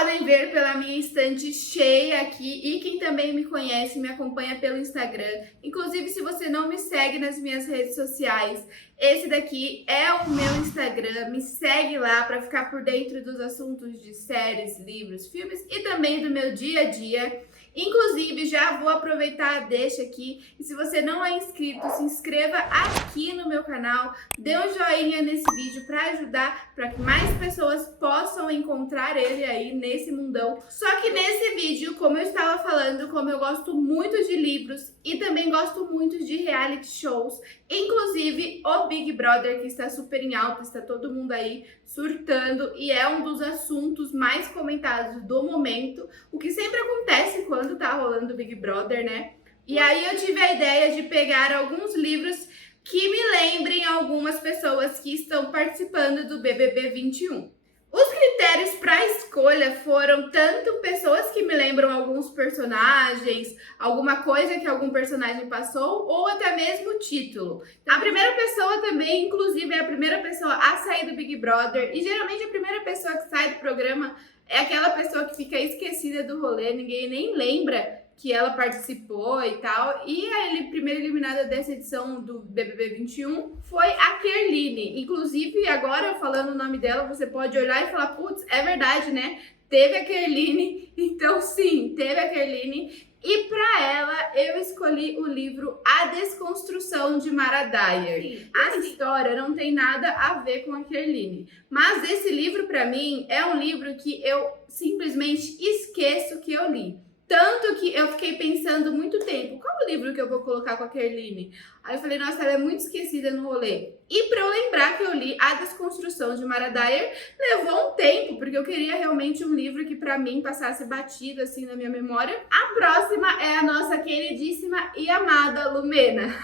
podem ver pela minha estante cheia aqui, e quem também me conhece, me acompanha pelo Instagram. Inclusive, se você não me segue nas minhas redes sociais, esse daqui é o meu Instagram. Me segue lá para ficar por dentro dos assuntos de séries, livros, filmes e também do meu dia a dia. Inclusive, já vou aproveitar a deixa aqui, e se você não é inscrito, se inscreva aqui no meu canal, dê um joinha nesse vídeo para ajudar, para que mais pessoas possam encontrar ele aí nesse mundão. Só que nesse vídeo, como eu estava falando, como eu gosto muito de livros e também gosto muito de reality shows, inclusive o Big Brother, que está super em alta, está todo mundo aí surtando e é um dos assuntos mais comentados do momento, o que sempre acontece quando tá rolando o Big Brother, né? E aí eu tive a ideia de pegar alguns livros que me lembrem algumas pessoas que estão participando do BBB 21. Os critérios para escolha foram tanto pessoas que me lembram alguns personagens, alguma coisa que algum personagem passou, ou até mesmo o título. A primeira pessoa também, inclusive, é a primeira pessoa a sair do Big Brother, e geralmente a primeira pessoa que sai do programa é aquela pessoa que fica esquecida do rolê, ninguém nem lembra que ela participou e tal. E a primeira eliminada dessa edição do BBB 21 foi a Kerline. Inclusive, agora falando o nome dela, você pode olhar e falar, putz, é verdade, né? Teve a Kerline. Então, sim, teve a Kerline. E para ela, eu escolhi o livro A Desconstrução de Mara Dyer. A história não tem nada a ver com a Kerline. Mas esse livro, para mim, é um livro que eu simplesmente esqueço que eu li. Tanto que eu fiquei pensando muito tempo, qual o livro que eu vou colocar com a Kerline? Aí eu falei, nossa, ela é muito esquecida no rolê. E pra eu lembrar que eu li A Desconstrução de Mara Dyer, levou um tempo, porque eu queria realmente um livro que pra mim passasse batido assim na minha memória. A próxima é a nossa queridíssima e amada Lumena.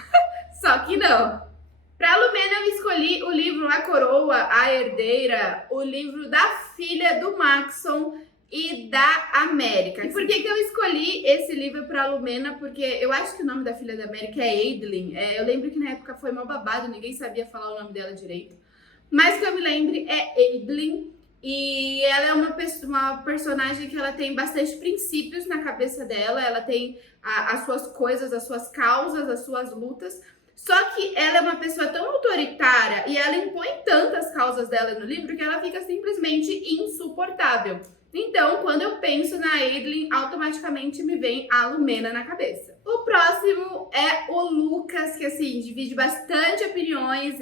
Só que não. Pra Lumena eu escolhi o livro A Coroa, a Herdeira, o livro da filha do Maxon e da América. E por que eu escolhi esse livro para Lumena? Porque eu acho que o nome da filha da América é Adeline. Eu lembro que na época foi mal babado, ninguém sabia falar o nome dela direito. Mas que eu me lembre é Adeline. E ela é uma personagem que ela tem bastante princípios na cabeça dela. Ela tem as suas coisas, as suas causas, as suas lutas. Só que ela é uma pessoa tão autoritária e ela impõe tantas causas dela no livro que ela fica simplesmente insuportável. Então, quando eu penso na Adeline, automaticamente me vem a Lumena na cabeça. O próximo é o Lucas, que assim, divide bastante opiniões.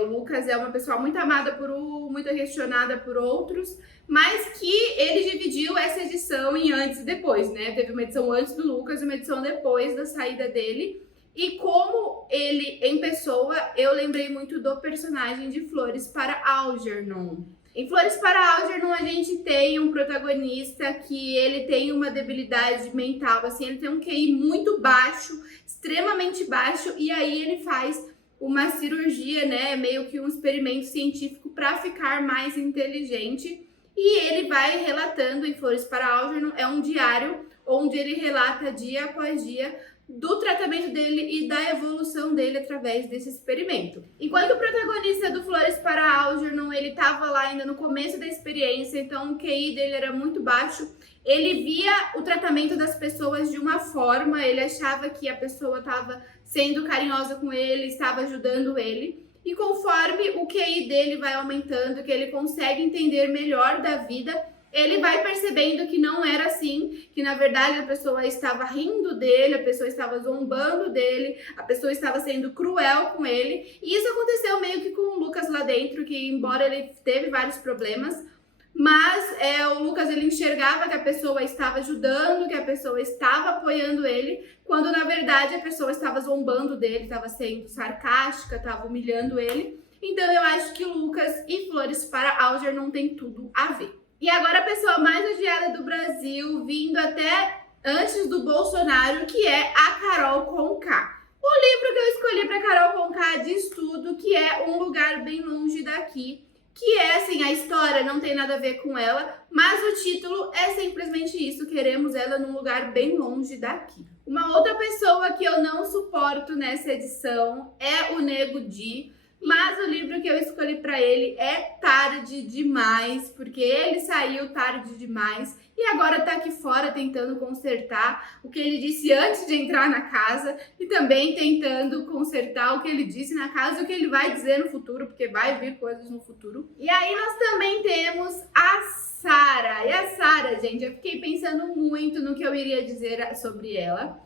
O Lucas é uma pessoa muito amada por um, muito questionada por outros, mas que ele dividiu essa edição em antes e depois, né? Teve uma edição antes do Lucas e uma edição depois da saída dele. E como ele, em pessoa, eu lembrei muito do personagem de Flores para Algernon. Em Flores para Algernon, a gente tem um protagonista que ele tem uma debilidade mental, assim, ele tem um QI muito baixo, extremamente baixo, e aí ele faz uma cirurgia, né, meio que um experimento científico para ficar mais inteligente, e ele vai relatando em Flores para Algernon, é um diário onde ele relata dia após dia do tratamento dele e da evolução dele através desse experimento. Enquanto o protagonista do Flores para Algernon, ele estava lá ainda no começo da experiência, então o QI dele era muito baixo, ele via o tratamento das pessoas de uma forma, ele achava que a pessoa estava sendo carinhosa com ele, estava ajudando ele, e conforme o QI dele vai aumentando, que ele consegue entender melhor da vida, ele vai percebendo que não era assim, que na verdade a pessoa estava rindo dele, a pessoa estava zombando dele, a pessoa estava sendo cruel com ele. E isso aconteceu meio que com o Lucas lá dentro, que embora ele teve vários problemas, mas o Lucas ele enxergava que a pessoa estava ajudando, que a pessoa estava apoiando ele, quando na verdade a pessoa estava zombando dele, estava sendo sarcástica, estava humilhando ele. Então eu acho que Lucas e Flores para Algernon não tem tudo a ver. E agora a pessoa mais odiada do Brasil, vindo até antes do Bolsonaro, que é a Carol Conká. O livro que eu escolhi para Carol Conká diz tudo, que é Um Lugar Bem Longe Daqui, que é assim, a história não tem nada a ver com ela, mas o título é simplesmente isso, queremos ela num lugar bem longe daqui. Uma outra pessoa que eu não suporto nessa edição é o Nego Di. Mas o livro que eu escolhi para ele é Tarde Demais, porque ele saiu tarde demais e agora tá aqui fora tentando consertar o que ele disse antes de entrar na casa e também tentando consertar o que ele disse na casa e o que ele vai dizer no futuro, porque vai vir coisas no futuro. E aí nós também temos a Sarah. E a Sarah, gente, eu fiquei pensando muito no que eu iria dizer sobre ela.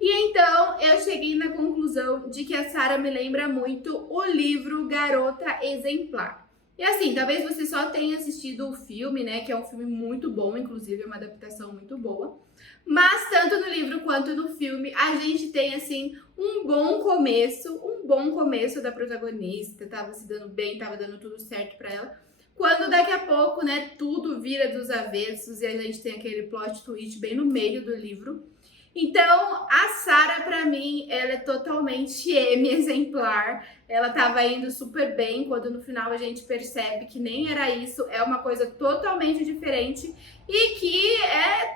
E então eu cheguei na conclusão de que a Sarah me lembra muito o livro Garota Exemplar. E assim, talvez você só tenha assistido o filme, né, que é um filme muito bom, inclusive é uma adaptação muito boa. Mas tanto no livro quanto no filme, a gente tem assim um bom começo da protagonista, tava se dando bem, tava dando tudo certo pra ela. Quando daqui a pouco, né, tudo vira dos avessos e a gente tem aquele plot twist bem no meio do livro. Então, a Sarah, pra mim, ela é totalmente M exemplar. Ela tava indo super bem, quando no final a gente percebe que nem era isso, é uma coisa totalmente diferente e que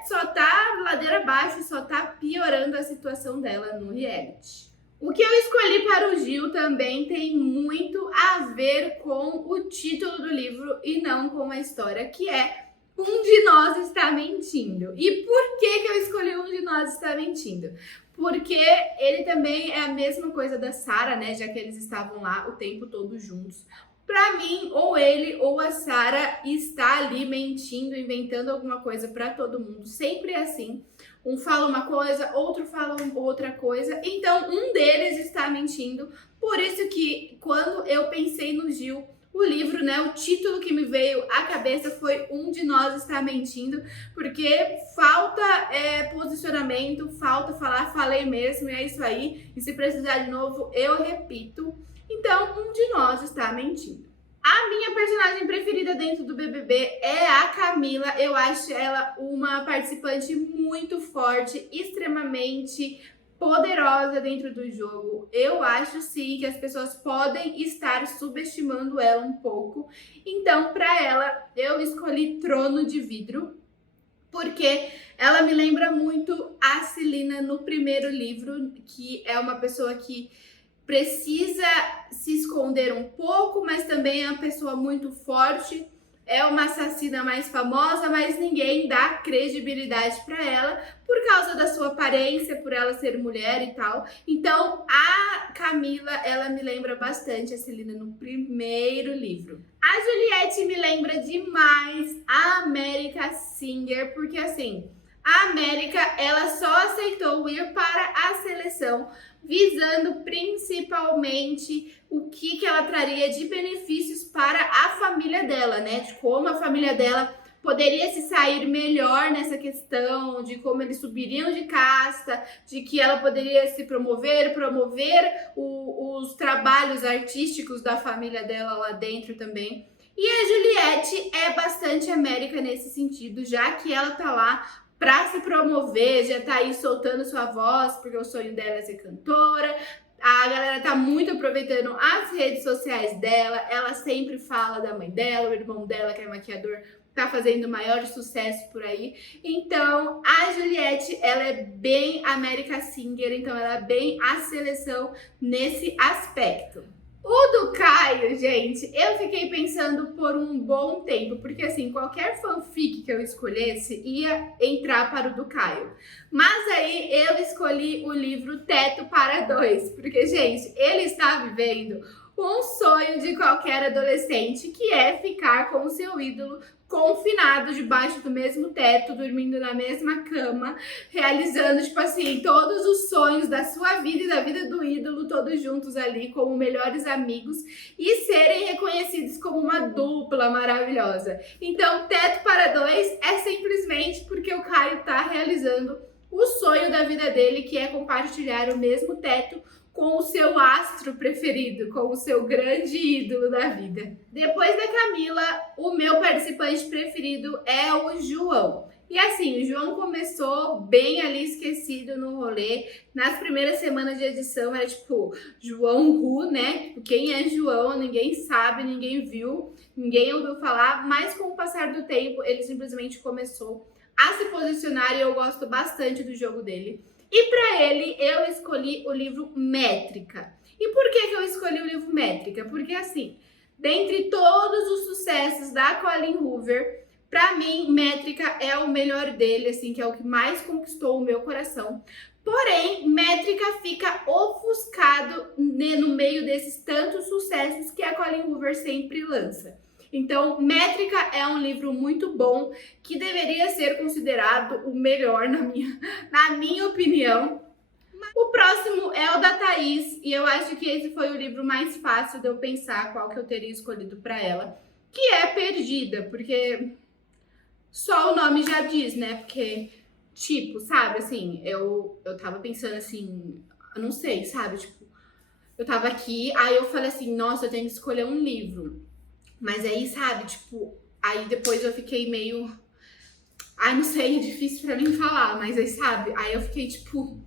só tá ladeira abaixo, só tá piorando a situação dela no reality. O que eu escolhi para o Gil também tem muito a ver com o título do livro e não com a história, que é Um de Nós Está Mentindo. E por que eu escolhi Um de Nós Está Mentindo? Porque ele também é a mesma coisa da Sarah, né? Já que eles estavam lá o tempo todo juntos. Pra mim, ou ele ou a Sarah está ali mentindo, inventando alguma coisa pra todo mundo. Sempre é assim. Um fala uma coisa, outro fala outra coisa. Então, um deles está mentindo. Por isso que quando eu pensei no Gil, o livro, né, o título que me veio à cabeça foi Um de Nós Está Mentindo, porque falta posicionamento, falta falar, falei mesmo, e é isso aí. E se precisar de novo, eu repito. Então, Um de Nós Está Mentindo. A minha personagem preferida dentro do BBB é a Camila. Eu acho ela uma participante muito forte, extremamente poderosa dentro do jogo. Eu acho sim que as pessoas podem estar subestimando ela um pouco. Então, para ela, eu escolhi Trono de Vidro, porque ela me lembra muito a Celina no primeiro livro, que é uma pessoa que precisa se esconder um pouco, mas também é uma pessoa muito forte. É uma assassina mais famosa, mas ninguém dá credibilidade para ela por causa da sua aparência, por ela ser mulher e tal. Então, a Camila, ela me lembra bastante a Celina no primeiro livro. A Juliette me lembra demais a América Singer, porque assim, a América, ela só aceitou ir para a seleção visando principalmente o que ela traria de benefícios para a família dela, né? De como a família dela poderia se sair melhor nessa questão, de como eles subiriam de casta, de que ela poderia se promover os trabalhos artísticos da família dela lá dentro também. E a Juliette é bastante América nesse sentido, já que ela tá lá pra se promover, já tá aí soltando sua voz, porque o sonho dela é ser cantora. A galera tá muito aproveitando as redes sociais dela, ela sempre fala da mãe dela, o irmão dela, que é maquiador, tá fazendo maior sucesso por aí. Então, a Juliette, ela é bem América Singer, então ela é bem a seleção nesse aspecto. O do Caio, gente, eu fiquei pensando por um bom tempo, porque assim, qualquer fanfic que eu escolhesse ia entrar para o do Caio. Mas aí eu escolhi o livro Teto para Dois, porque, gente, ele está vivendo um sonho de qualquer adolescente, que é ficar com o seu ídolo confinado debaixo do mesmo teto, dormindo na mesma cama, realizando, tipo assim, todos os sonhos da sua vida e da vida do ídolo, todos juntos ali como melhores amigos e serem reconhecidos como uma dupla maravilhosa. Então, Teto para Dois é simplesmente porque o Caio tá realizando o sonho da vida dele, que é compartilhar o mesmo teto com o seu astro preferido, com o seu grande ídolo da vida. Depois da Camila, o meu participante preferido é o João. E assim, o João começou bem ali esquecido no rolê. Nas primeiras semanas de edição era tipo João Ru, né? Tipo, quem é João? Ninguém sabe, ninguém viu, ninguém ouviu falar. Mas com o passar do tempo, ele simplesmente começou a se posicionar e eu gosto bastante do jogo dele. E para ele, eu escolhi o livro Métrica. E por que eu escolhi o livro Métrica? Porque assim, dentre todos os sucessos da Colleen Hoover, pra mim, Métrica é o melhor dele, assim, que é o que mais conquistou o meu coração. Porém, Métrica fica ofuscado no meio desses tantos sucessos que a Colleen Hoover sempre lança. Então, Métrica é um livro muito bom, que deveria ser considerado o melhor na minha opinião. O próximo é o da Thaís, e eu acho que esse foi o livro mais fácil de eu pensar qual que eu teria escolhido para ela, que é Perdida, porque só o nome já diz, né? Porque, tipo, sabe, assim, eu tava pensando assim, eu não sei, sabe? Tipo, eu tava aqui, aí eu falei assim, nossa, eu tenho que escolher um livro. Mas aí, sabe, tipo, aí depois eu fiquei meio... Ai, não sei, é difícil pra mim falar, mas aí, sabe? Aí eu fiquei, tipo...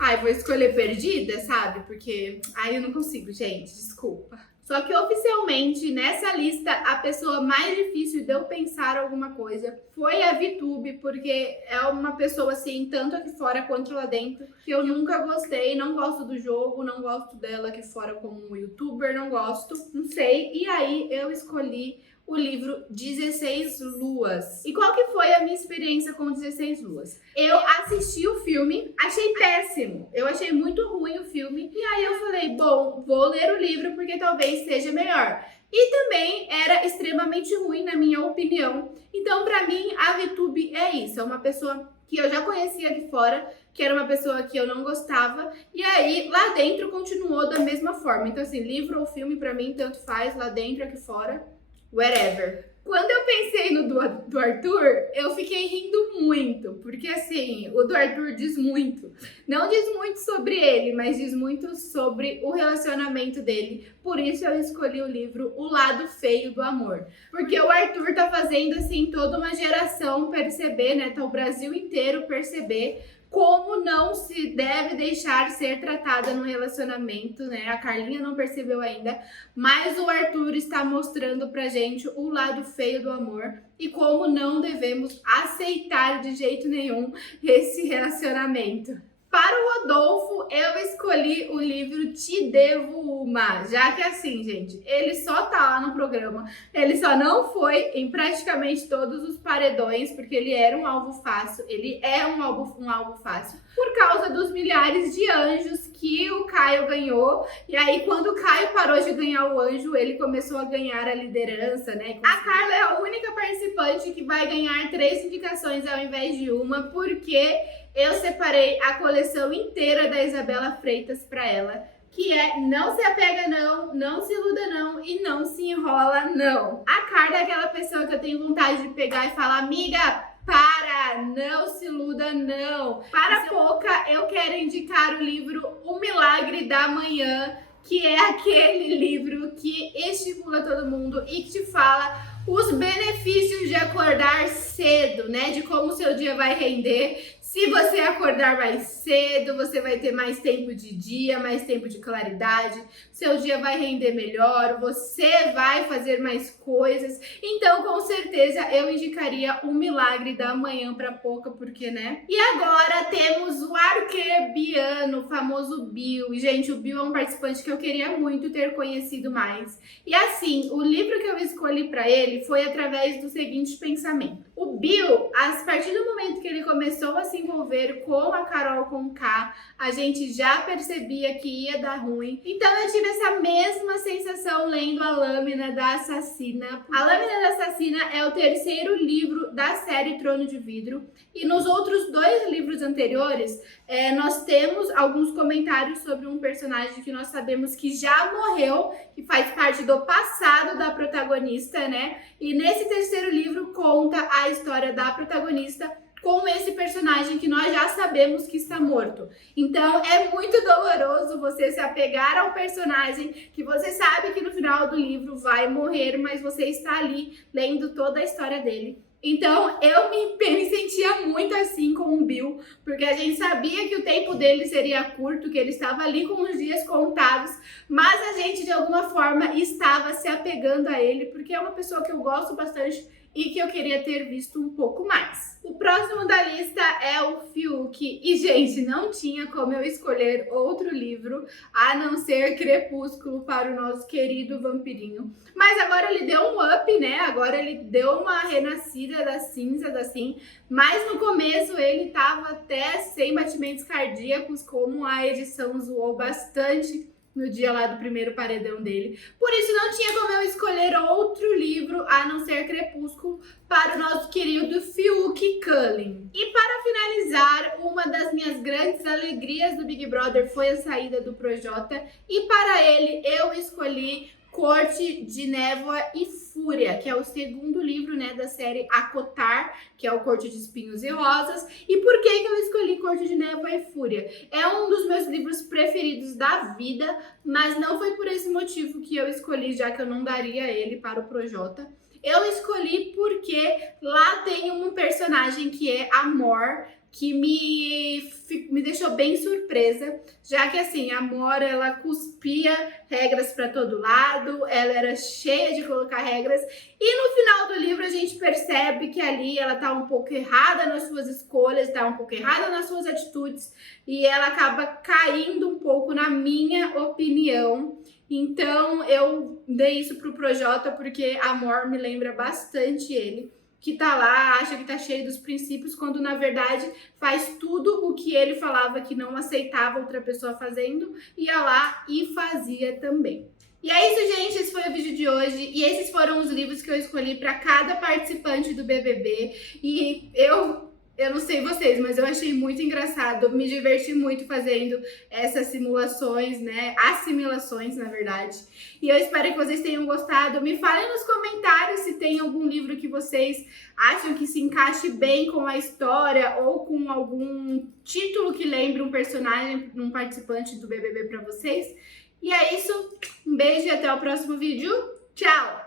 Ai, vou escolher Perdida, sabe? Porque... Ai, eu não consigo, gente, desculpa. Só que oficialmente, nessa lista, a pessoa mais difícil de eu pensar alguma coisa foi a VTube, porque é uma pessoa, assim, tanto aqui fora quanto lá dentro, que eu nunca gostei, não gosto do jogo, não gosto dela aqui fora como youtuber, não gosto, não sei. E aí eu escolhi o livro 16 Luas. E qual que foi a minha experiência com 16 Luas? Eu assisti o filme, achei péssimo. Eu achei muito ruim o filme. E aí eu falei, bom, vou ler o livro porque talvez seja melhor. E também era extremamente ruim, na minha opinião. Então, pra mim, a VTube é isso. É uma pessoa que eu já conhecia de fora, que era uma pessoa que eu não gostava. E aí, lá dentro, continuou da mesma forma. Então, assim, livro ou filme, pra mim, tanto faz, lá dentro, aqui fora. Whatever. Quando eu pensei no do Arthur, eu fiquei rindo muito, porque assim, o do Arthur diz muito. Não diz muito sobre ele, mas diz muito sobre o relacionamento dele. Por isso eu escolhi o livro O Lado Feio do Amor. Porque o Arthur tá fazendo assim toda uma geração perceber, né? Tá o Brasil inteiro perceber como não se deve deixar ser tratada no relacionamento, né? A Carlinha não percebeu ainda, mas o Arthur está mostrando pra gente o lado feio do amor e como não devemos aceitar de jeito nenhum esse relacionamento. Para o Rodolfo, eu escolhi o livro Te Devo Uma, já que assim, gente, ele só tá lá no programa, ele só não foi em praticamente todos os paredões, porque ele era um alvo fácil, ele é um alvo fácil, por causa dos milhares de anjos que o Caio ganhou, e aí quando o Caio parou de ganhar o anjo, ele começou a ganhar a liderança, né? A Carla é a única participante que vai ganhar 3 indicações ao invés de uma, porque eu separei a coleção inteira da Isabela Freitas para ela, que é Não Se Apega Não, Não Se Iluda Não e Não Se Enrola Não. A Carla é aquela pessoa que eu tenho vontade de pegar e falar, amiga, para, não se iluda não. Para a Poca, eu quero indicar o livro O Milagre da Manhã, que é aquele livro que estimula todo mundo e que te fala os benefícios de acordar cedo, né? De como o seu dia vai render. Se você acordar mais cedo, você vai ter mais tempo de dia, mais tempo de claridade, seu dia vai render melhor, você vai fazer mais coisas. Então, com certeza, eu indicaria O Milagre da Manhã para Poca, porque, né? E agora temos o arquebiano, o famoso Bill. E, gente, o Bill é um participante que eu queria muito ter conhecido mais. E assim, o livro que eu escolhi para ele foi através do seguinte pensamento. O Bill, a partir do momento que ele começou a se envolver com a Carol Conká, a gente já percebia que ia dar ruim. Então eu tive essa mesma sensação lendo A Lâmina da Assassina. A Lâmina da Assassina é o terceiro livro da série Trono de Vidro. E nos outros 2 livros anteriores, nós temos alguns comentários sobre um personagem que nós sabemos que já morreu, que faz parte do passado da protagonista, né? E nesse terceiro livro conta a história da protagonista com esse personagem que nós já sabemos que está morto. Então é muito doloroso você se apegar ao personagem que você sabe que no final do livro vai morrer, mas você está ali lendo toda a história dele. Então eu me sentia muito assim com o Bill, porque a gente sabia que o tempo dele seria curto, que ele estava ali com os dias contados, mas a gente de alguma forma estava se apegando a ele, porque é uma pessoa que eu gosto bastante e que eu queria ter visto um pouco mais. O próximo da lista é o Fiuk. E, gente, não tinha como eu escolher outro livro a não ser Crepúsculo para o nosso querido vampirinho. Mas agora ele deu um up, né? Agora ele deu uma renascida das cinzas, assim. Mas no começo ele tava até sem batimentos cardíacos, como a edição zoou bastante no dia lá do primeiro paredão dele. Por isso não tinha como eu escolher outro livro a não ser Crepúsculo para o nosso querido Fiuk Cullen. E para finalizar, uma das minhas grandes alegrias do Big Brother foi a saída do Projota, e para ele eu escolhi Corte de Névoa e Fúria, que é o segundo livro, né, da série Acotar, que é o Corte de Espinhos e Rosas. E por que eu escolhi Corte de Névoa e Fúria? É um dos meus livros preferidos da vida, mas não foi por esse motivo que eu escolhi, já que eu não daria ele para o Projota. Eu escolhi porque lá tem um personagem que é Amor, que me deixou bem surpresa, já que assim, a Amor, ela cuspia regras para todo lado, ela era cheia de colocar regras, e no final do livro a gente percebe que ali ela tá um pouco errada nas suas escolhas, tá um pouco errada nas suas atitudes, e ela acaba caindo um pouco, na minha opinião. Então eu dei isso pro Projota porque Amor me lembra bastante ele, que tá lá, acha que tá cheio dos princípios, quando na verdade faz tudo o que ele falava que não aceitava outra pessoa fazendo, ia lá e fazia também. E é isso, gente, esse foi o vídeo de hoje, e esses foram os livros que eu escolhi para cada participante do BBB, e eu não sei vocês, mas eu achei muito engraçado, me diverti muito fazendo essas simulações, né, assimilações, na verdade. E eu espero que vocês tenham gostado. Me falem nos comentários se tem algum livro que vocês acham que se encaixe bem com a história ou com algum título que lembre um personagem, um participante do BBB para vocês. E é isso, um beijo e até o próximo vídeo. Tchau!